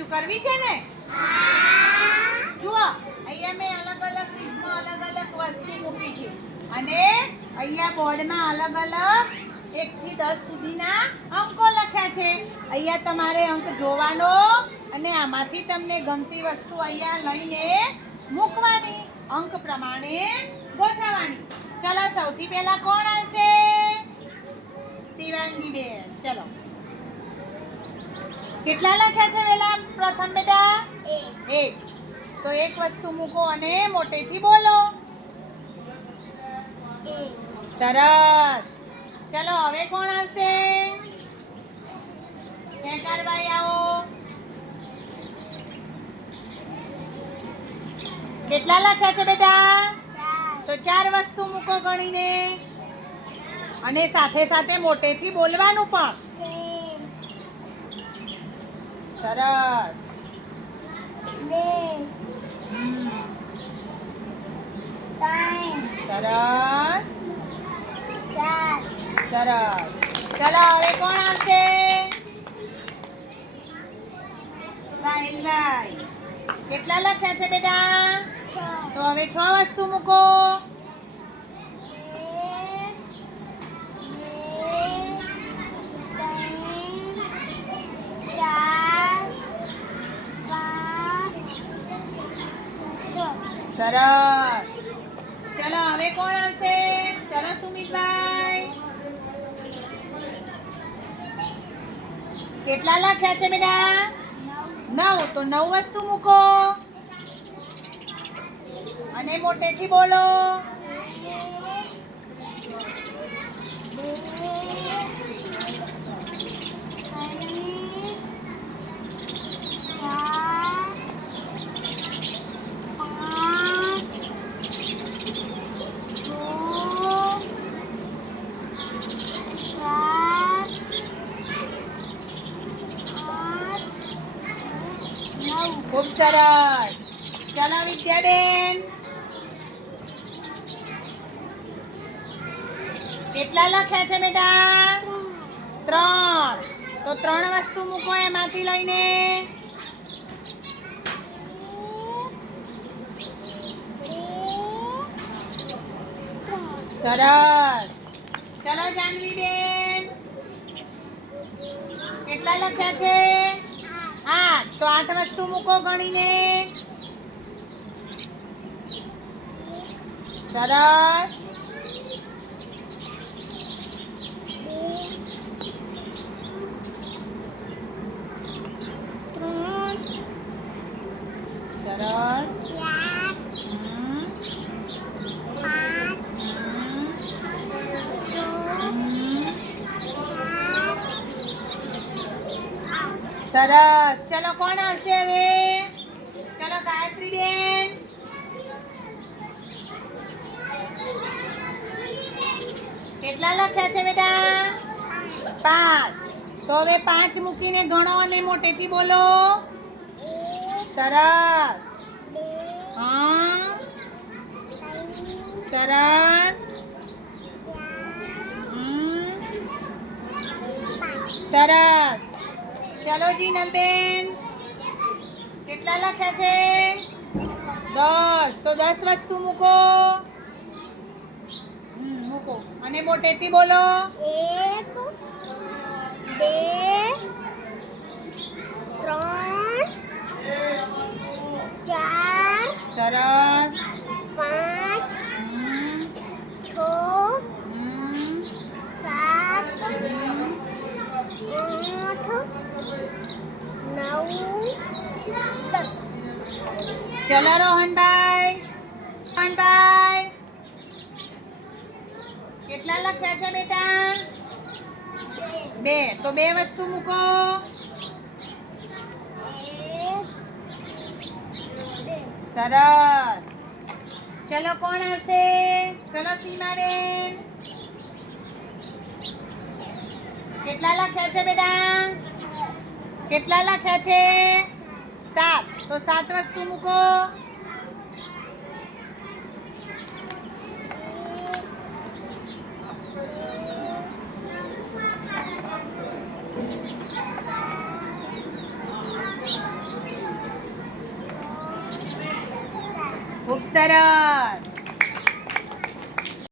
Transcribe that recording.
શું કરવી છે ને? જુઓ અહીંયા મેં અલગ અલગ ડીશમાં અલગ અલગ વસ્તુ મૂકી છે અને અહીંયા બોર્ડમાં અલગ અલગ 1 થી 10 સુધીના અંકો લખ્યા છે. અહીંયા તમારે અંક જોવાનો અને આમાંથી તમને ગમતી વસ્તુ અહીંયા લઈને મૂકવાની, અંક પ્રમાણે ગોઠવવાની. ચલો સૌથી પહેલા કોણ આવશે? શિવાંગી બેન. ચલો કેટલા લખ્યા છે વેલા પ્રથમ બેટા? 1. તો એક વસ્તુ મૂકો અને મોટેથી બોલો. સરસ. ચલો હવે કોણ આવશે? કેકારભાઈ આવો. કેટલા લખ્યા છે બેટા? 4. તો 4 વસ્તુ મૂકો ગણીને અને સાથે સાથે મોટેથી બોલવાનું પણ. સરસ. 2 3 સરસ. 4 સરસ. ચલો હવે કોણ આવશે? સાહિલભાઈ. કેટલા લખ્યા છે બેટા? 6. તો હવે 6 વસ્તુ મૂકો. 1 2 3 4 5 6 સરસ. ચલો હવે કોણ આવશે? ચલો સુમિતભાઈ. કેટલા લખ્યા છે બેટા? 9. તો 9 વસ્તુ મૂકો અને મોટેથી બોલો. 9. ખૂબ સરસ. ચલો વિદ્યાબેન. કેટલા લખ્યા છે બેટા? 3. તો 3 વસ્તુ મૂકો એમાંથી લઈને. સરસ. ચલો જાનવીબેન. કેટલા લખ્યા છે? 8. તો 8 વસ્તુ મૂકો ગણીને. સરસ. 3 સરસ. 4 સરસ. ચલો કોણ આવશે હવે? ચલો ગાયત્રી બેન. કેટલા લખ્યા છે બેટા? 5. તો હવે 5 મૂકીને ગણો અને મોટેથી બોલો. સરસ. હા સરસ. સરસ. ચલો જીનલબેન. કેટલા લખ્યા છે? 10. તો 10 વસ્તુ મૂકો. મૂકો અને મોટેથી બોલો. 1 2 3 4 સરસ. 5 6 7 8 9 10 ચલો રોહનભાઈ. રોહનભાઈ કેટલા લખ્યા છે બેટા? 2. તો 2 વસ્તુ મૂકો. સરસ. ચલો કોણ હશે? ચલો સીમાબેન. કેટલા લખ્યા છે બેટા? કેટલા લખ્યા છે? 7. તો 7 વસ્તુ મૂકો. ખૂબ સરસ.